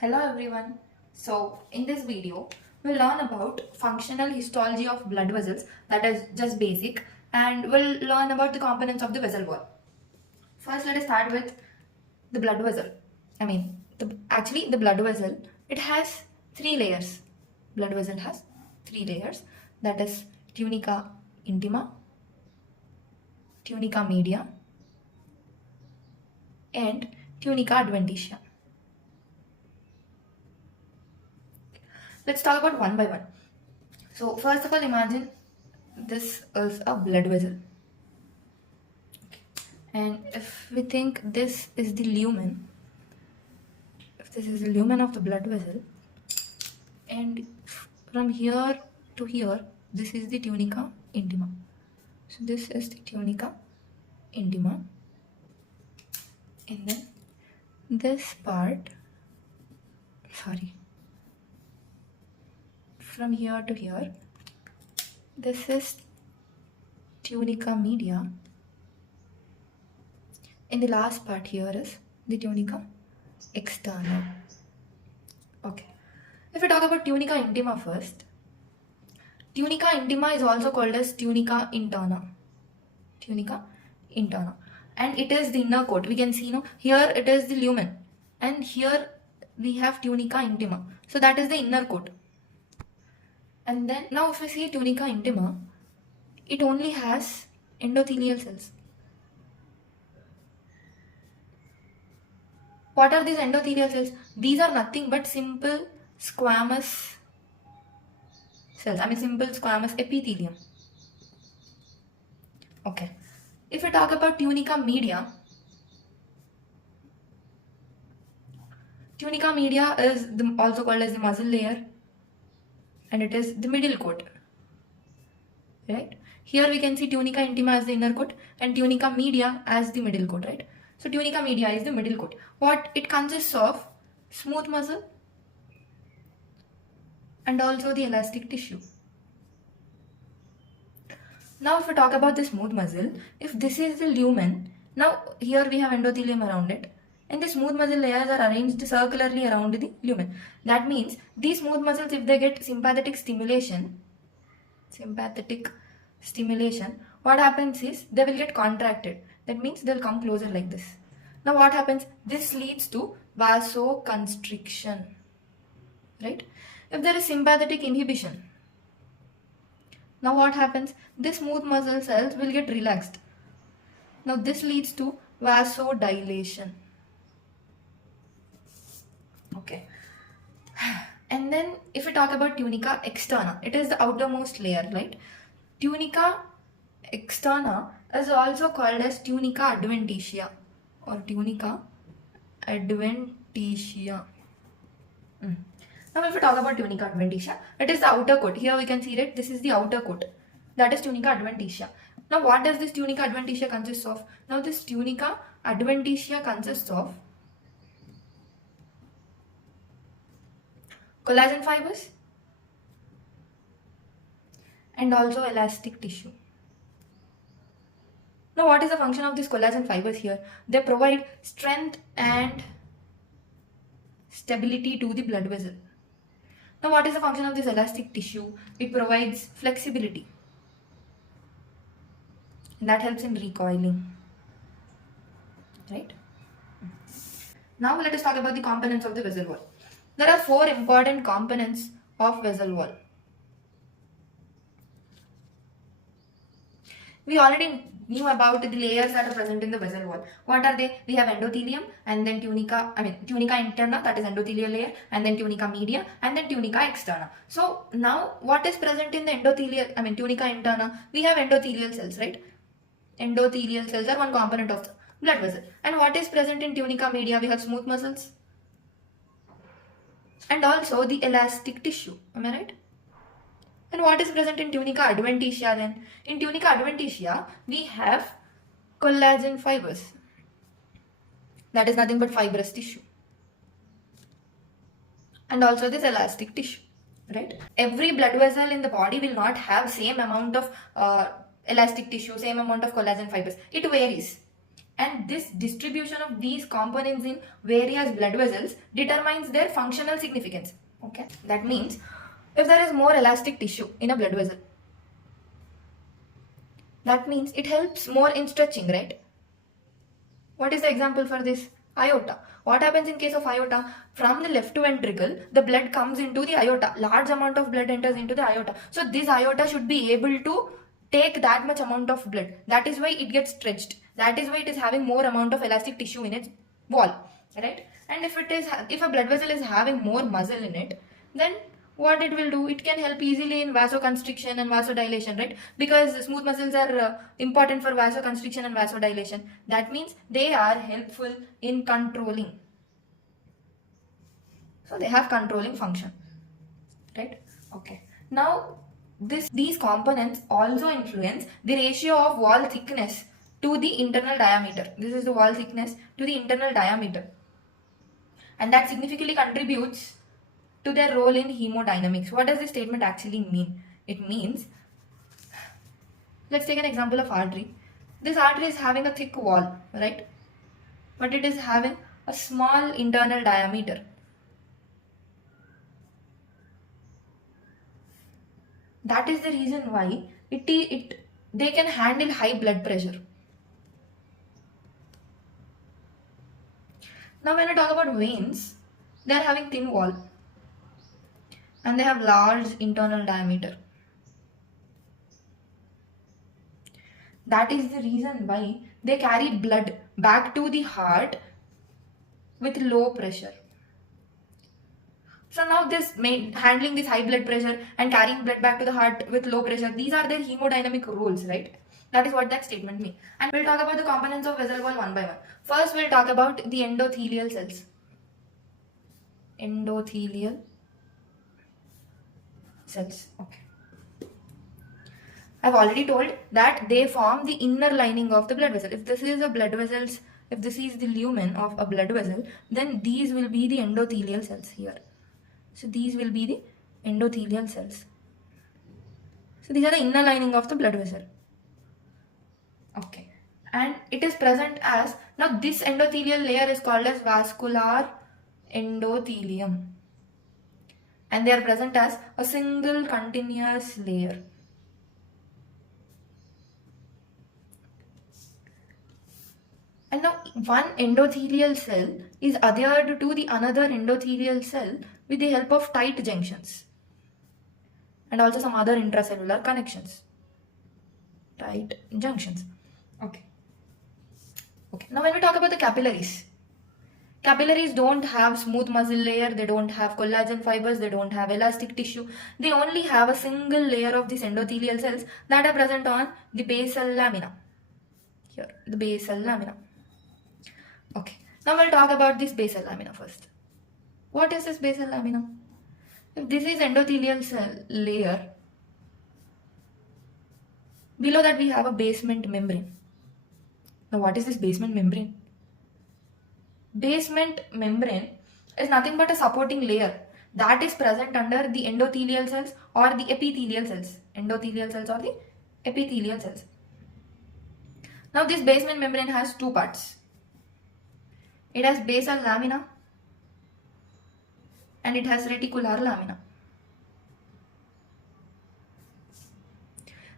Hello everyone. So in this video we'll learn about functional histology of blood vessels, that is just basic, and we'll learn about the components of the vessel wall. First let us start with the blood vessel. The blood vessel, it has three layers. Blood vessel has three layers, that is tunica intima, tunica media and tunica adventitia. Let's talk about one by one. So first of all, imagine this is a blood vessel. And if we think this is the lumen, if this is the lumen of the blood vessel, and from here to here, this is the tunica intima. So this is the tunica intima. And then this part, from here to here, this is tunica media. And the last part here is the tunica externa. Okay. If we talk about tunica intima first, tunica intima is also called as tunica interna. Tunica interna. And it is the inner coat. We can see, here it is the lumen. And here we have tunica intima. So that is the inner coat. And then now if we see tunica intima, it only has endothelial cells. What are these endothelial cells? These are nothing but simple squamous cells. Simple squamous epithelium. Okay. If we talk about tunica media is also called as the muscle layer, and it is the middle coat. Right? Here we can see tunica intima as the inner coat and tunica media as the middle coat, right? So tunica media is the middle coat. What it consists of? Smooth muscle and also the elastic tissue. Now if we talk about the smooth muscle, if this is the lumen, now here we have endothelium around it, and the smooth muscle layers are arranged circularly around the lumen. That means these smooth muscles, if they get sympathetic stimulation, what happens is they will get contracted. That means they'll come closer like this. Now what happens? This leads to vasoconstriction, right? If there is sympathetic inhibition, now what happens? This smooth muscle cells will get relaxed. Now this leads to vasodilation. Okay. And then if we talk about tunica externa, it is the outermost layer, right? Tunica externa is also called as tunica adventitia or tunica adventitia. Now if we talk about tunica adventitia, it is the outer coat. Here we can see that this is the outer coat. That is tunica adventitia. Now what does this tunica adventitia consist of? Now this tunica adventitia consists of collagen fibers and also elastic tissue. Now what is the function of these collagen fibers here? They provide strength and stability to the blood vessel. Now what is the function of this elastic tissue? It provides flexibility, and that helps in recoiling, right? Now let us talk about the components of the vessel wall. There are four important components of vessel wall. We already knew about the layers that are present in the vessel wall. What are they? We have endothelium, and then tunica interna, that is endothelial layer, and then tunica media, and then tunica externa. So now what is present in the tunica interna? We have endothelial cells, right? Endothelial cells are one component of the blood vessel. And what is present in tunica media? We have smooth muscles and also the elastic tissue. Am I right? And what is present in tunica adventitia then? In tunica adventitia, we have collagen fibers. That is nothing but fibrous tissue. And also this elastic tissue, right? Every blood vessel in the body will not have same amount of elastic tissue, same amount of collagen fibers. It varies. And this distribution of these components in various blood vessels determines their functional significance. Okay, that means if there is more elastic tissue in a blood vessel, that means it helps more in stretching, right? What is the example for this? Aorta. What happens in case of aorta? From the left ventricle, the blood comes into the aorta. Large amount of blood enters into the aorta. So this aorta should be able to take that much amount of blood. That is why it gets stretched. That is why it is having more amount of elastic tissue in its wall, right? And if a blood vessel is having more muscle in it, then what it will do, it can help easily in vasoconstriction and vasodilation, right? Because smooth muscles are important for vasoconstriction and vasodilation. That means they are helpful in controlling, so they have controlling function, right? Okay, now these components also influence the ratio of wall thickness to the internal diameter. This is the wall thickness to the internal diameter, and that significantly contributes to their role in hemodynamics. What does this statement actually mean? It means, let's take an example of artery. This artery is having a thick wall, right? But it is having a small internal diameter. That is the reason why they can handle high blood pressure. Now when I talk about veins, they are having thin wall and they have large internal diameter. That is the reason why they carry blood back to the heart with low pressure. So now handling this high blood pressure and carrying blood back to the heart with low pressure, these are their hemodynamic rules, right? That is what that statement means. And we'll talk about the components of vessel wall one by one. First, we'll talk about the endothelial cells. Endothelial cells. Okay. I've already told that they form the inner lining of the blood vessel. If this is the lumen of a blood vessel, then these will be the endothelial cells here. So these will be the endothelial cells. So these are the inner lining of the blood vessel. Okay. And it is present as, now this endothelial layer is called as vascular endothelium. And they are present as a single continuous layer. And now one endothelial cell is adhered to the another endothelial cell with the help of tight junctions and also some other intracellular connections. Tight junctions. Okay. Now when we talk about the capillaries don't have smooth muscle layer, they don't have collagen fibers, they don't have elastic tissue. They only have a single layer of these endothelial cells that are present on the basal lamina. Here, the basal lamina. Okay, now we'll talk about this basal lamina first. What is this basal lamina? If this is endothelial cell layer, below that we have a basement membrane. Now what is this basement membrane? Basement membrane is nothing but a supporting layer that is present under the endothelial cells or the epithelial cells. Endothelial cells or the epithelial cells. Now this basement membrane has two parts. It has basal lamina and it has reticular lamina.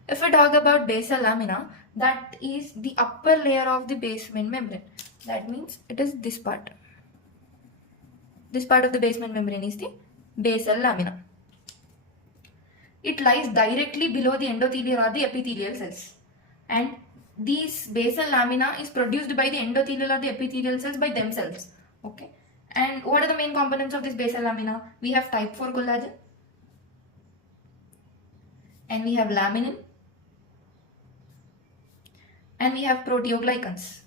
If we talk about basal lamina, that is the upper layer of the basement membrane. That means it is this part. This part of the basement membrane is the basal lamina. It lies directly below the endothelial or the epithelial cells. And this basal lamina is produced by the endothelial or the epithelial cells by themselves. Okay. And what are the main components of this basal lamina? We have type 4 collagen. And we have laminin. And we have proteoglycans.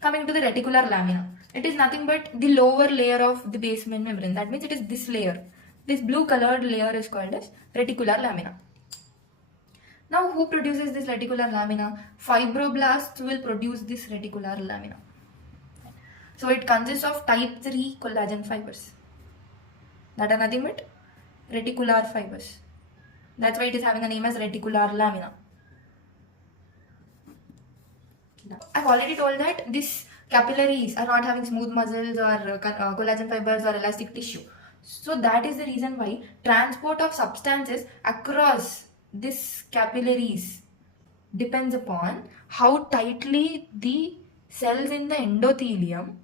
Coming to the reticular lamina, it is nothing but the lower layer of the basement membrane. That means it is this layer. This blue colored layer is called as reticular lamina. Now who produces this reticular lamina? Fibroblasts will produce this reticular lamina. So it consists of type 3 collagen fibers. That are nothing but reticular fibers. That's why it is having a name as reticular lamina. I've already told that these capillaries are not having smooth muscles or collagen fibers or elastic tissue. So that is the reason why transport of substances across these capillaries depends upon how tightly the cells in the endothelium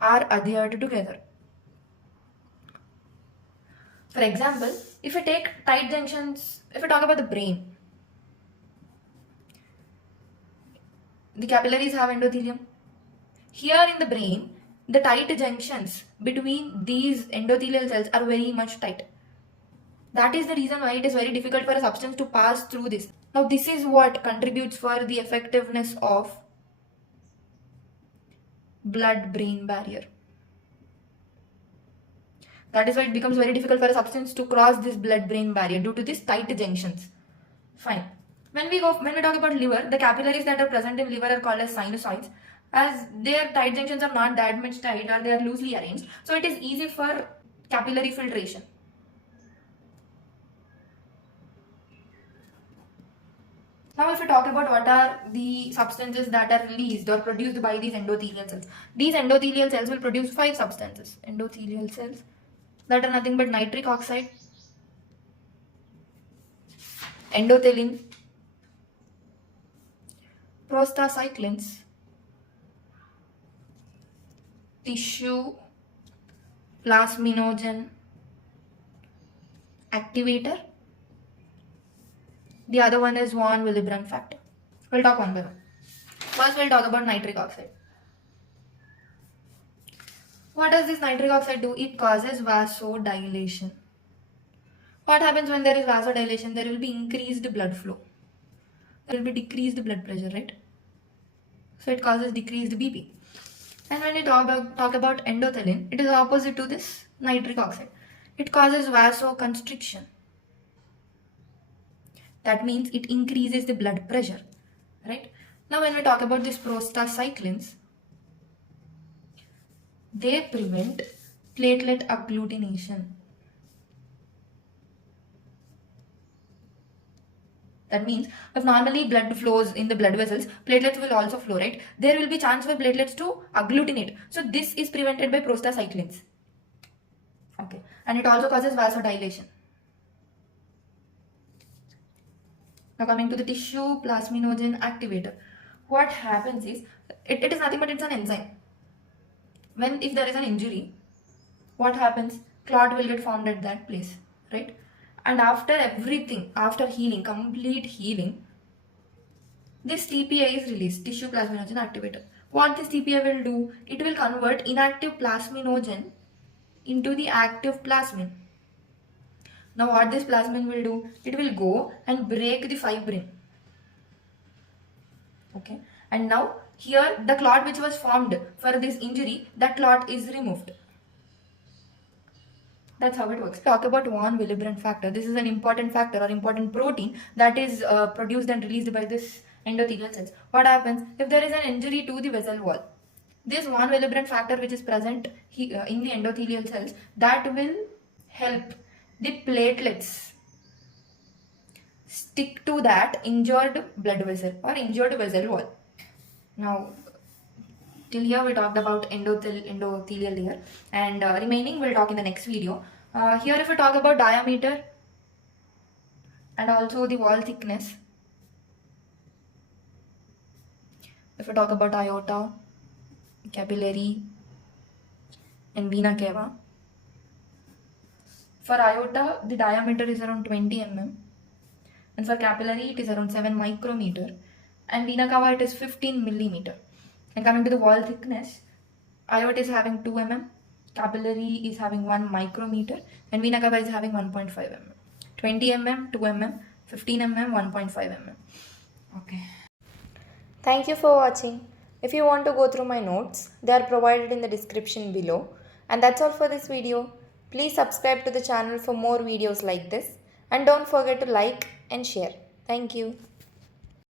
are adhered together. For example, if we take tight junctions, if we talk about the brain, the capillaries have endothelium. Here in the brain, the tight junctions between these endothelial cells are very much tight. That is the reason why it is very difficult for a substance to pass through this. Now, this is what contributes for the effectiveness of blood-brain barrier. That is why it becomes very difficult for a substance to cross this blood-brain barrier due to these tight junctions. Fine. When we talk about liver, the capillaries that are present in liver are called as sinusoids, as their tight junctions are not that much tight or they are loosely arranged. So it is easy for capillary filtration. Now, if we talk about what are the substances that are released or produced by these endothelial cells, these endothelial cells will produce 5 substances. Endothelial cells that are nothing but nitric oxide, endothelin, prostacyclins, tissue plasminogen activator. The other one is von Willebrand factor. We'll talk one by one. First, we'll talk about nitric oxide. What does this nitric oxide do? It causes vasodilation. What happens when there is vasodilation? There will be increased blood flow. There will be decreased blood pressure, right? So it causes decreased BP. And when we talk about endothelin, it is opposite to this nitric oxide. It causes vasoconstriction. That means it increases the blood pressure, right? Now when we talk about these prostacyclins, they prevent platelet agglutination. That means if normally blood flows in the blood vessels, platelets will also flow, right? There will be chance for platelets to agglutinate. So this is prevented by prostacyclins. Okay, and it also causes vasodilation. Now coming to the tissue plasminogen activator. What happens is, it is nothing but it's an enzyme. If there is an injury, what happens? Clot will get formed at that place, right? And after everything, after healing, complete healing, this TPA is released, tissue plasminogen activator. What this TPA will do? It will convert inactive plasminogen into the active plasmin. Now what this plasmin will do? It will go and break the fibrin. Okay. And now here the clot which was formed for this injury, that clot is removed. That's how it works. Talk about von Willebrand factor. This is an important factor or important protein that is produced and released by this endothelial cells. What happens if there is an injury to the vessel wall? This von Willebrand factor which is present in the endothelial cells, that will help the platelets stick to that injured blood vessel or injured vessel wall. Now, till here we talked about endothelial layer, and remaining we'll talk in the next video. Here if we talk about diameter and also the wall thickness, if we talk about aorta, capillary and vena cava. For aorta, the diameter is around 20 mm, and for capillary it is around 7 micrometer, and vena cava it is 15 millimeter. And coming to the wall thickness, aorta is having 2 mm, capillary is having 1 micrometer, and vena cava is having 1.5 mm. 20 mm, 2 mm, 15 mm, 1.5 mm. Okay. Thank you for watching. If you want to go through my notes, they are provided in the description below. And that's all for this video. Please subscribe to the channel for more videos like this. And don't forget to like and share. Thank you.